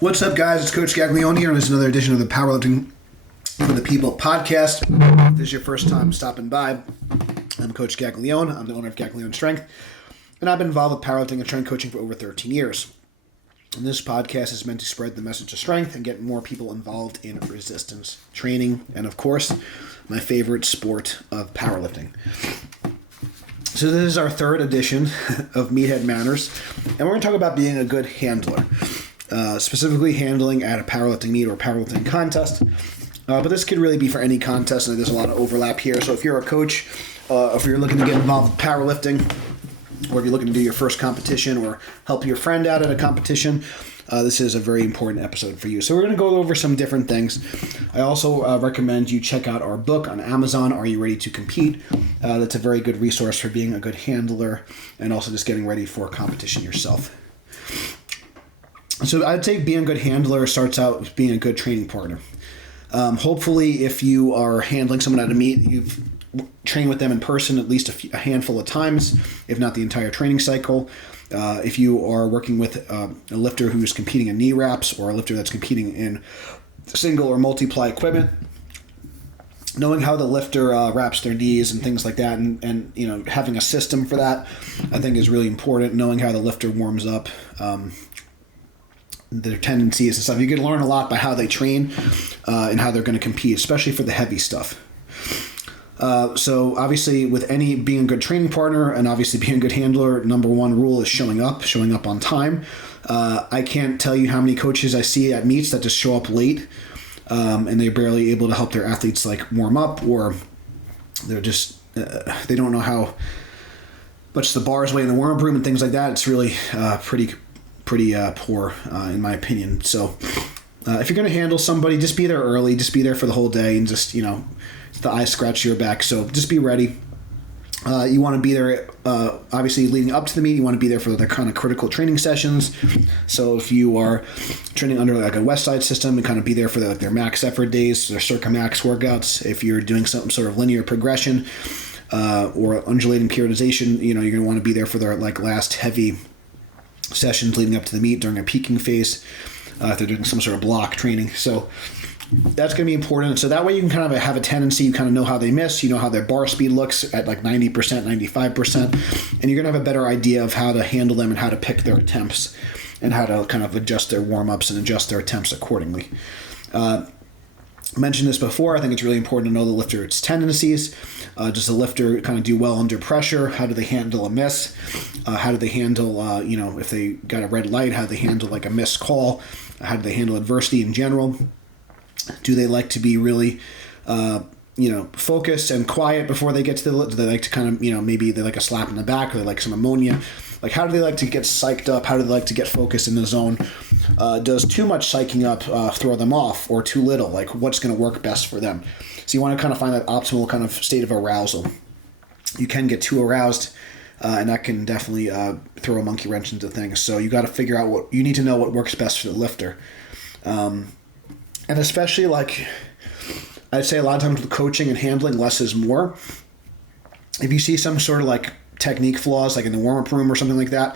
What's up, guys? It's Coach Gaglione here, and this is another edition of the Powerlifting for the People podcast. If this is your first time stopping by, I'm Coach Gaglione. I'm the owner of Gaglione Strength, and I've been involved with powerlifting and strength coaching for over 13 years. And this podcast is meant to spread the message of strength and get more people involved in resistance training, and of course, my favorite sport of powerlifting. So this is our third edition of Meathead Manners, and we're going to talk about being a good handler. Specifically handling at a powerlifting meet or powerlifting contest. But this could really be for any contest, and there's a lot of overlap here. So if you're a coach, if you're looking to get involved with powerlifting, or if you're looking to do your first competition or help your friend out at a competition, this is a very important episode for you. So we're going to go over some different things. I also recommend you check out our book on Amazon, Are You Ready to Compete? That's a very good resource for being a good handler and also just getting ready for competition yourself. So I'd say being a good handler starts out with being a good training partner. Hopefully, if you are handling someone at a meet, you've trained with them in person at least a handful of times, if not the entire training cycle. If you are working with a lifter who's competing in knee wraps or a lifter that's competing in single or multiply equipment, knowing how the lifter wraps their knees and things like that, and you know, having a system for that, I think is really important. Knowing how the lifter warms up, their tendencies and stuff. You can learn a lot by how they train and how they're going to compete, especially for the heavy stuff. So obviously with being a good training partner and obviously being a good handler, number one rule is showing up on time. I can't tell you how many coaches I see at meets that just show up late and they're barely able to help their athletes like warm up, or they're just, they don't know how much the bars weigh in the warm-up room and things like that. It's really pretty poor in my opinion. So if you're going to handle somebody, just be there early, just be there for the whole day, and just, you know, the eyes scratch your back. So just be ready. You want to be there, obviously leading up to the meet. You want to be there for the kind of critical training sessions. So if you are training under like a West Side system, and kind of be there for their max effort days, their circa max workouts. If you're doing some sort of linear progression or undulating periodization, you know, you're going to want to be there for their like last heavy sessions leading up to the meet during a peaking phase, if they're doing some sort of block training. So that's going to be important. So that way you can kind of have a tendency, you kind of know how they miss, you know how their bar speed looks at like 90%, 95%, and you're going to have a better idea of how to handle them and how to pick their attempts and how to kind of adjust their warm-ups and adjust their attempts accordingly. I mentioned this before. I think it's really important to know the lifter's tendencies. Does the lifter kind of do well under pressure? How do they handle a miss? How do they handle, you know, if they got a red light, how do they handle like a missed call? How do they handle adversity in general? Do they like to be really, you know, focused and quiet before they get to the lift? Do they like to kind of, you know, maybe they like a slap in the back, or they like some ammonia? Like, how do they like to get psyched up? How do they like to get focused in the zone? Does too much psyching up throw them off, or too little? Like, what's going to work best for them? So you want to kind of find that optimal kind of state of arousal. You can get too aroused, and that can definitely throw a monkey wrench into things. So you got to figure out you need to know what works best for the lifter. And especially, like, I'd say a lot of times with coaching and handling, less is more. If you see some sort of like technique flaws, like in the warm-up room or something like that,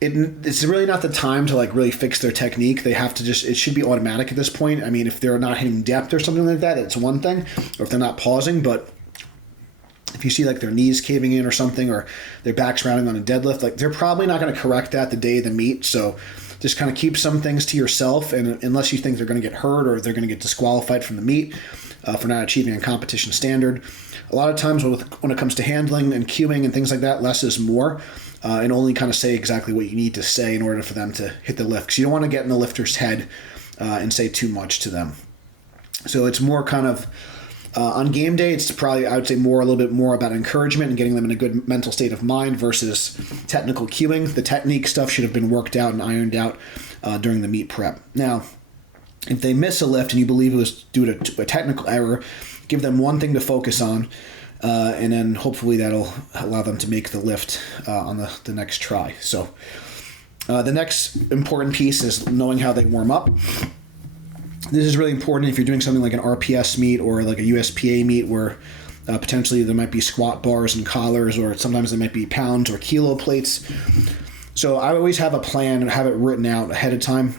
it's really not the time to like really fix their technique. They have to it should be automatic at this point. I mean, if they're not hitting depth or something like that, it's one thing, or if they're not pausing. But if you see like their knees caving in or something, or their back's rounding on a deadlift, like they're probably not going to correct that the day of the meet. So just kind of keep some things to yourself, and unless you think they're going to get hurt or they're going to get disqualified from the meet for not achieving a competition standard. A lot of times when it comes to handling and cueing and things like that, less is more, and only kind of say exactly what you need to say in order for them to hit the lift, because you don't want to get in the lifter's head and say too much to them. So it's more kind of on game day, it's probably, I would say, a little bit more about encouragement and getting them in a good mental state of mind versus technical cueing. The technique stuff should have been worked out and ironed out during the meet prep. Now, if they miss a lift and you believe it was due to a technical error, give them one thing to focus on, and then hopefully that'll allow them to make the lift on the next try. So the next important piece is knowing how they warm up. This is really important if you're doing something like an RPS meet or like a USPA meet where potentially there might be squat bars and collars, or sometimes there might be pounds or kilo plates. So I always have a plan and have it written out ahead of time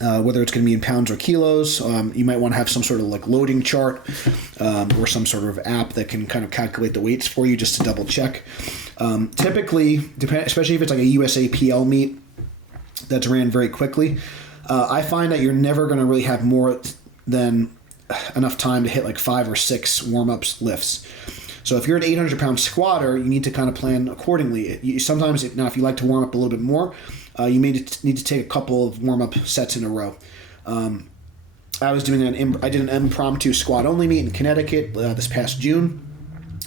whether it's going to be in pounds or kilos. You might want to have some sort of like loading chart or some sort of app that can kind of calculate the weights for you just to double check. Typically, especially if it's like a USAPL meet that's ran very quickly, I find that you're never going to really have more than enough time to hit like 5 or 6 warm-ups lifts. So if you're an 800-pound squatter, you need to kind of plan accordingly. Sometimes, now if you like to warm up a little bit more, you may need to take a couple of warm-up sets in a row. I did an impromptu squat-only meet in Connecticut this past June,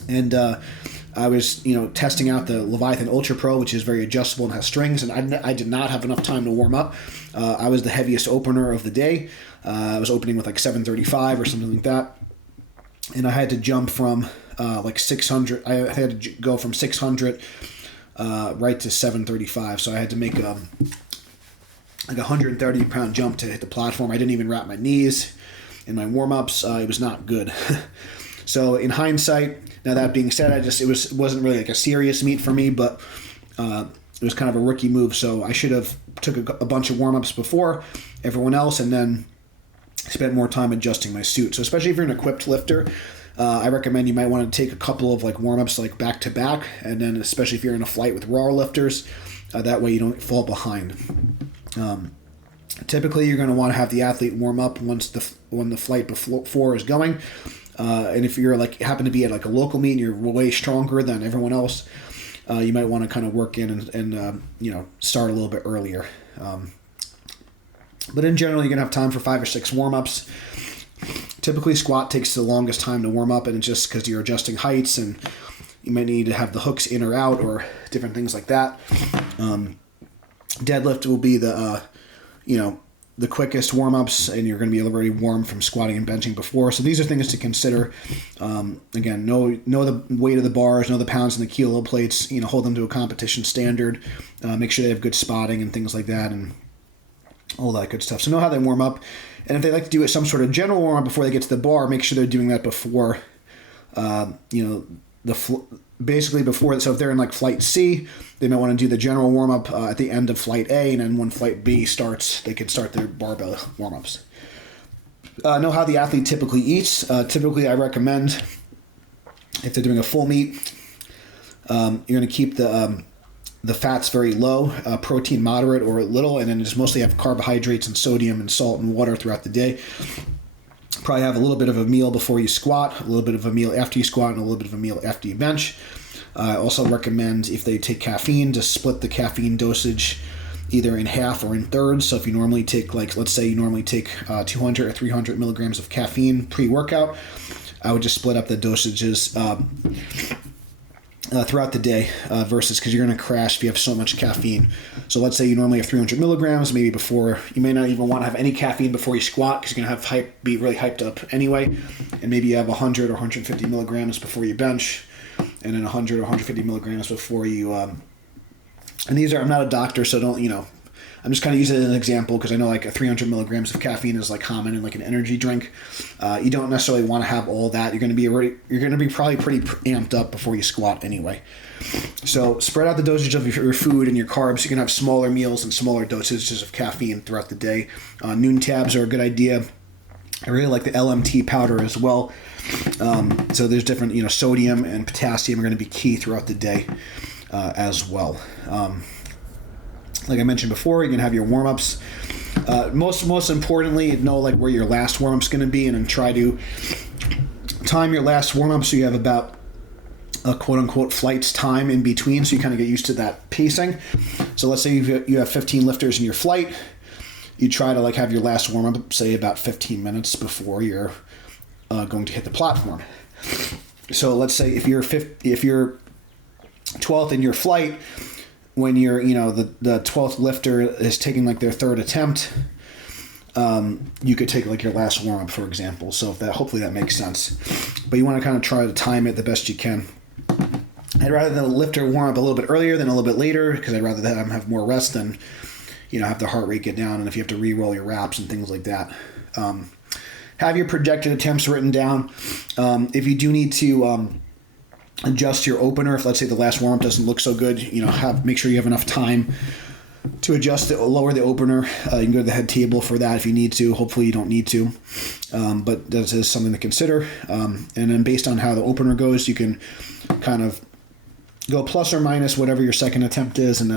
and I was testing out the Leviathan Ultra Pro, which is very adjustable and has strings, and I did not have enough time to warm up. I was the heaviest opener of the day. I was opening with like 735 or something like that, and I had to jump from like 600. I had to go from 600 right to 735. So I had to make like a 130-pound jump to hit the platform. I didn't even wrap my knees in my warm-ups. It was not good. So in hindsight, now that being said, it wasn't really like a serious meet for me, but it was kind of a rookie move. So I should have took a bunch of warm-ups before everyone else and then spent more time adjusting my suit. So especially if you're an equipped lifter, I recommend you might want to take a couple of like warm-ups like back to back, and then especially if you're in a flight with raw lifters, that way you don't fall behind. Typically, you're going to want to have the athlete warm up when the flight before is going, and if you're like happen to be at like a local meet and you're way stronger than everyone else, you might want to kind of work in and start a little bit earlier. But in general, you're going to have time for 5 or 6 warm-ups. Typically, squat takes the longest time to warm up, and it's just because you're adjusting heights, and you might need to have the hooks in or out or different things like that. Deadlift will be the quickest warm-ups, and you're going to be already warm from squatting and benching before. So these are things to consider. Again, know the weight of the bars, know the pounds and the kilo plates. Hold them to a competition standard. Make sure they have good spotting and things like that, and all that good stuff. So know how they warm up. And if they like to do some sort of general warm-up before they get to the bar, make sure they're doing that before, basically before. So if they're in like flight C, they might want to do the general warm-up at the end of flight A, and then when flight B starts, they can start their barbell warm-ups. Know how the athlete typically eats. Typically, I recommend, if they're doing a full meet, you're going to keep the fats very low, protein moderate or little, and then just mostly have carbohydrates and sodium and salt and water throughout the day. Probably have a little bit of a meal before you squat, a little bit of a meal after you squat, and a little bit of a meal after you bench. I also recommend, if they take caffeine, to split the caffeine dosage either in half or in thirds. So if you normally take, let's say you normally take 200 or 300 milligrams of caffeine pre-workout, I would just split up the dosages throughout the day versus, because you're going to crash if you have so much caffeine. So let's say you normally have 300 milligrams, maybe before, you may not even want to have any caffeine before you squat because you're going to have be really hyped up anyway, and maybe you have 100 or 150 milligrams before you bench, and then 100 or 150 milligrams before you, and these are, I'm not a doctor, so don't, I'm just kind of using it as an example because I know like 300 milligrams of caffeine is like common in like an energy drink. You don't necessarily want to have all that. You're going to be probably pretty amped up before you squat anyway. So spread out the dosage of your food and your carbs. You can have smaller meals and smaller dosages of caffeine throughout the day. Noon tabs are a good idea. I really like the LMT powder as well. So there's different, sodium and potassium are going to be key throughout the day as well. Like I mentioned before, you're going to have your warm-ups. Most importantly, know like where your last warm-up's going to be, and then try to time your last warm-up so you have about a quote-unquote flight's time in between, so you kind of get used to that pacing. So let's say you have 15 lifters in your flight. You try to like have your last warm-up, say, about 15 minutes before you're going to hit the platform. So let's say if you're 12th in your flight, when you're, the 12th lifter is taking like their third attempt, you could take like your last warm-up, for example. So hopefully that makes sense. But you want to kind of try to time it the best you can. I'd rather the lifter warm up a little bit earlier than a little bit later, because I'd rather them have more rest than, have the heart rate get down, and if you have to re-roll your reps and things like that. Have your projected attempts written down. If you do need to adjust your opener, if let's say the last warm-up doesn't look so good, make sure you have enough time To adjust it, lower the opener, you can go to the head table for that if you need to. Hopefully you don't need to, but that is something to consider. And then based on how the opener goes, you can kind of go plus or minus whatever your second attempt is, and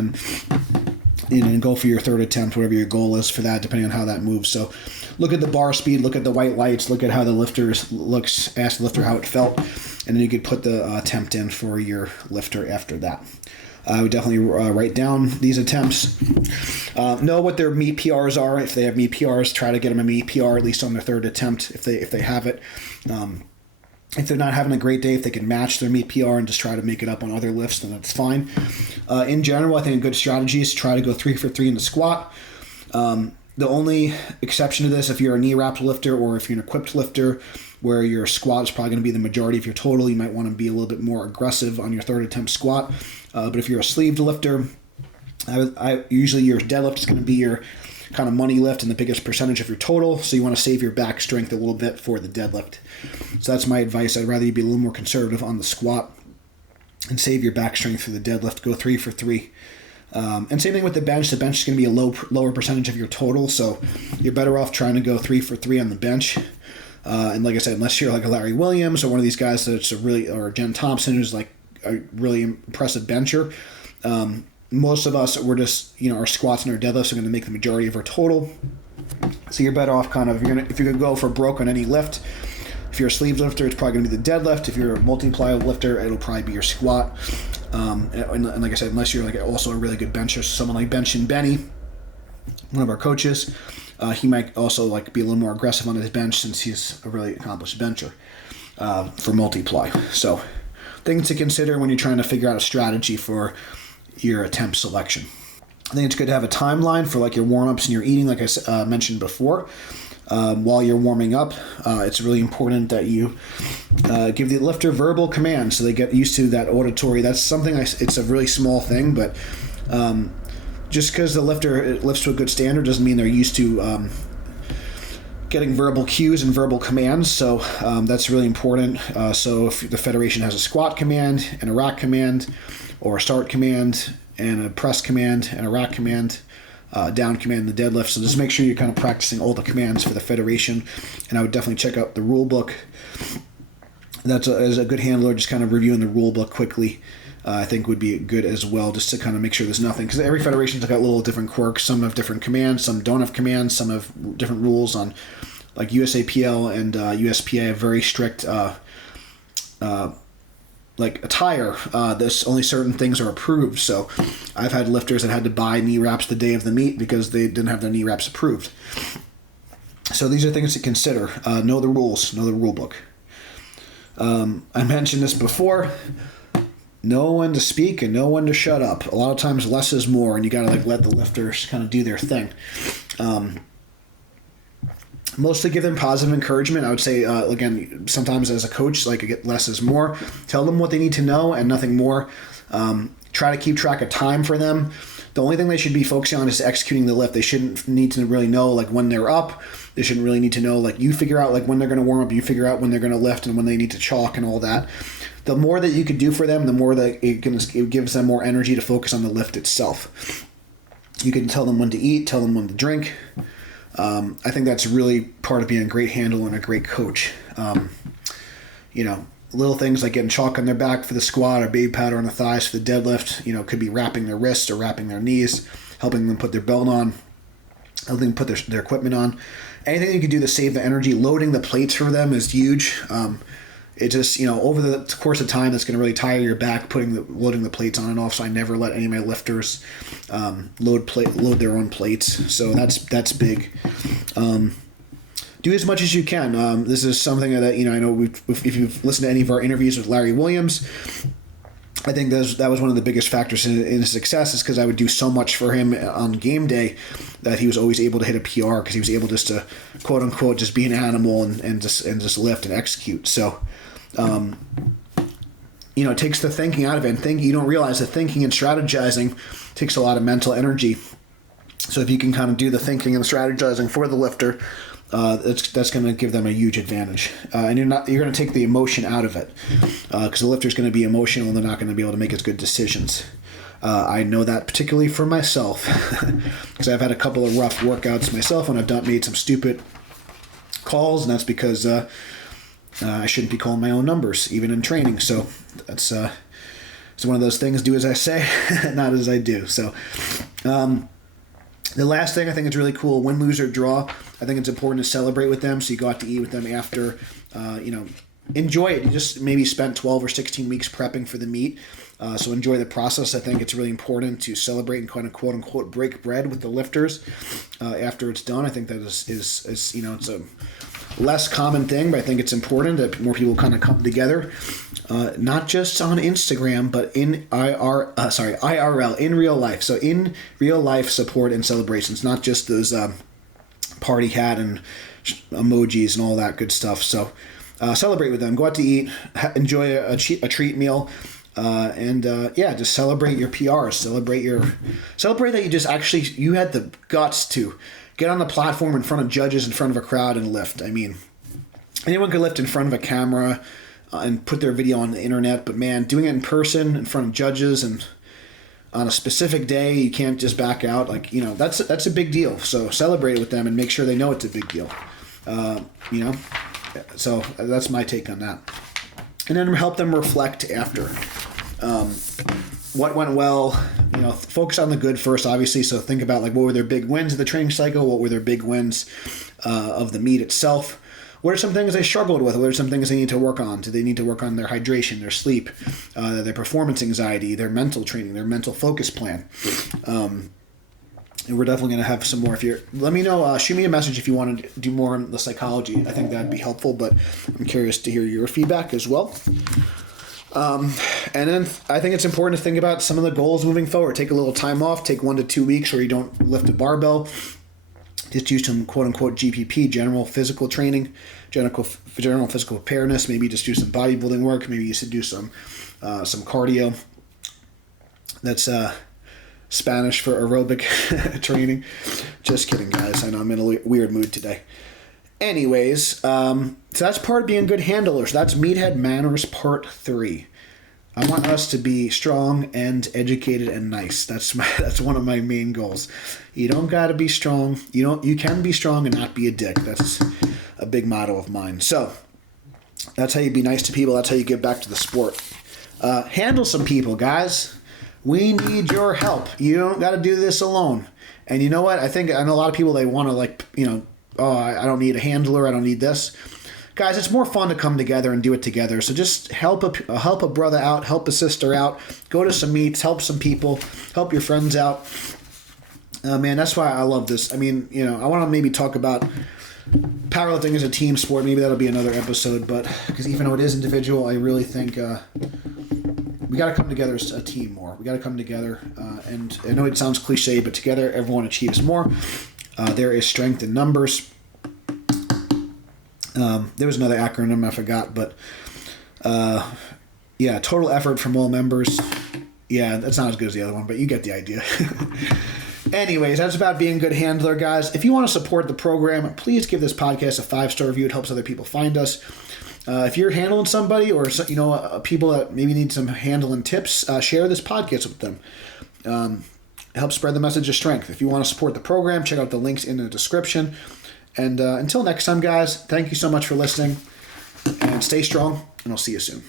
then go for your third attempt, whatever your goal is for that, depending on how that moves. So look at the bar speed, look at the white lights, look at how the lifter looks, ask the lifter how it felt, and then you could put the attempt in for your lifter after that. I would definitely write down these attempts. Know what their meet PRs are. If they have meet PRs, try to get them a meet PR at least on their third attempt if they have it. If they're not having a great day, if they can match their meet PR and just try to make it up on other lifts, then that's fine. In general, I think a good strategy is to try to go 3 for 3 in the squat. The only exception to this, if you're a knee wrapped lifter or if you're an equipped lifter, where your squat is probably going to be the majority of your total, you might want to be a little bit more aggressive on your third attempt squat. But if you're a sleeved lifter, usually your deadlift is going to be your kind of money lift and the biggest percentage of your total, so you want to save your back strength a little bit for the deadlift. So that's my advice. I'd rather you be a little more conservative on the squat and save your back strength for the deadlift. Go 3 for 3. And same thing with the bench. The bench is going to be a lower percentage of your total, so you're better off trying to go 3 for 3 on the bench. And like I said, unless you're like a Larry Williams or one of these guys or Jen Thompson, who's like a really impressive bencher, most of us, we're just, our squats and our deadlifts are going to make the majority of our total. So you're better off kind of, if you're going to go for broke on any lift, if you're a sleeve lifter, it's probably going to be the deadlift. If you're a multiply lifter, it'll probably be your squat. And like I said, unless you're like also a really good bencher, someone like Bench and Benny, one of our coaches, he might also like be a little more aggressive on his bench since he's a really accomplished bencher for multiply. So things to consider when you're trying to figure out a strategy for your attempt selection. I think it's good to have a timeline for like your warm-ups and your eating, like I mentioned before. While you're warming up, it's really important that you give the lifter verbal commands so they get used to that auditory. That's something, it's a really small thing, but just because the lifter lifts to a good standard doesn't mean they're used to getting verbal cues and verbal commands. So that's really important. So if the federation has a squat command and a rack command, or a start command and a press command and a rack command, down command, the deadlift. So just make sure you're kind of practicing all the commands for the federation. And I would definitely check out the rule book. As a good handler, just kind of reviewing the rule book quickly, I think would be good as well, just to kind of make sure there's nothing. Because every federation's got little different quirks. Some have different commands, some don't have commands, some have different rules on, like USAPL and USPA have very strict like attire. This only certain things are approved. So I've had lifters that had to buy knee wraps the day of the meet because they didn't have their knee wraps approved. So these are things to consider. Know the rules, know the rule book. I mentioned this before. Know when to speak and know when to shut up. A lot of times less is more, and you gotta like let the lifters kind of do their thing. Mostly give them positive encouragement. I would say, again, sometimes as a coach, like get less is more. Tell them what they need to know and nothing more. Try to keep track of time for them. The only thing they should be focusing on is executing the lift. They shouldn't need to really know like when they're up. They shouldn't really need to know like you figure out like when they're going to warm up. You figure out when they're going to lift and when they need to chalk and all that. The more that you could do for them, the more that it gives them more energy to focus on the lift itself. You can tell them when to eat, tell them when to drink. I think that's really part of being a great handler and a great coach. Little things like getting chalk on their back for the squat or baby powder on the thighs for the deadlift, could be wrapping their wrists or wrapping their knees, helping them put their belt on, helping them put their equipment on. Anything you can do to save the energy. Loading the plates for them is huge. It just, over the course of time, that's going to really tire your back, loading the plates on and off. So I never let any of my lifters load their own plates. So that's big. Do as much as you can. This is something that, I know if you've listened to any of our interviews with Larry Williams, I think that was one of the biggest factors in his success, is because I would do so much for him on game day that he was always able to hit a PR because he was able just to, quote unquote, just be an animal and just lift and execute. So, it takes the thinking out of it. And you don't realize that thinking and strategizing takes a lot of mental energy. So if you can kind of do the thinking and the strategizing for the lifter, that's going to give them a huge advantage. And you're going to take the emotion out of it, because the lifter's going to be emotional and they're not going to be able to make as good decisions. I know that particularly for myself because I've had a couple of rough workouts myself when I've made some stupid calls, and that's because I shouldn't be calling my own numbers, even in training. So that's it's one of those things, do as I say, not as I do. So the last thing I think is really cool, win, lose, or draw. I think it's important to celebrate with them. So you go out to eat with them after, enjoy it. You just maybe spent 12 or 16 weeks prepping for the meet. So enjoy the process. I think it's really important to celebrate and kind of quote unquote break bread with the lifters after it's done. I think that is it's a less common thing, but I think it's important that more people kind of come together, not just on Instagram, but in IRL, in real life. So in real life support and celebrations, not just those party hat and emojis and all that good stuff. So celebrate with them. Go out to eat, enjoy a treat meal. Just celebrate your PRs. Celebrate that you had the guts to get on the platform in front of judges, in front of a crowd, and lift. I mean, anyone could lift in front of a camera and put their video on the internet, but man, doing it in person in front of judges and on a specific day, you can't just back out. That's a big deal. So celebrate with them and make sure they know it's a big deal. So that's my take on that. And then help them reflect after. What went well, focus on the good first, obviously. So think about what were their big wins of the training cycle? What were their big wins of the meet itself? What are some things they struggled with? What are some things they need to work on? Do they need to work on their hydration, their sleep, their performance anxiety, their mental training, their mental focus plan? And we're definitely going to have some more. Let me know, shoot me a message if you want to do more on the psychology. I think that'd be helpful, but I'm curious to hear your feedback as well. And then I think it's important to think about some of the goals moving forward. Take a little time off, take 1 to 2 weeks where you don't lift a barbell. Just use some quote-unquote GPP, general physical training, general physical preparedness. Maybe just do some bodybuilding work. Maybe you should do some cardio. That's Spanish for aerobic training. Just kidding, guys. I know I'm in a weird mood today. Anyways, so that's part of being good handlers. That's Meathead Manners Part 3. I want us to be strong and educated and nice. That's one of my main goals. You don't got to be strong. You can be strong and not be a dick. That's a big motto of mine. So that's how you be nice to people. That's how you give back to the sport. Handle some people, guys. We need your help. You don't got to do this alone. And you know what? I know a lot of people, they want to I don't need a handler. I don't need this. Guys, it's more fun to come together and do it together. So just help a brother out, help a sister out, go to some meets, help some people, help your friends out. Man, that's why I love this. I mean, I want to maybe talk about powerlifting as a team sport. Maybe that'll be another episode, but because even though it is individual, I really think we got to come together as a team more. We got to come together, and I know it sounds cliche, but together everyone achieves more. There is strength in numbers. There was another acronym I forgot, but total effort from all members. Yeah, that's not as good as the other one, but you get the idea. Anyways, that's about being a good handler, guys. If you want to support the program, please give this podcast a 5-star review. It helps other people find us. If you're handling somebody or people that maybe need some handling tips, share this podcast with them. Help spread the message of strength. If you want to support the program, check out the links in the description. And until next time, guys, thank you so much for listening. And stay strong, and I'll see you soon.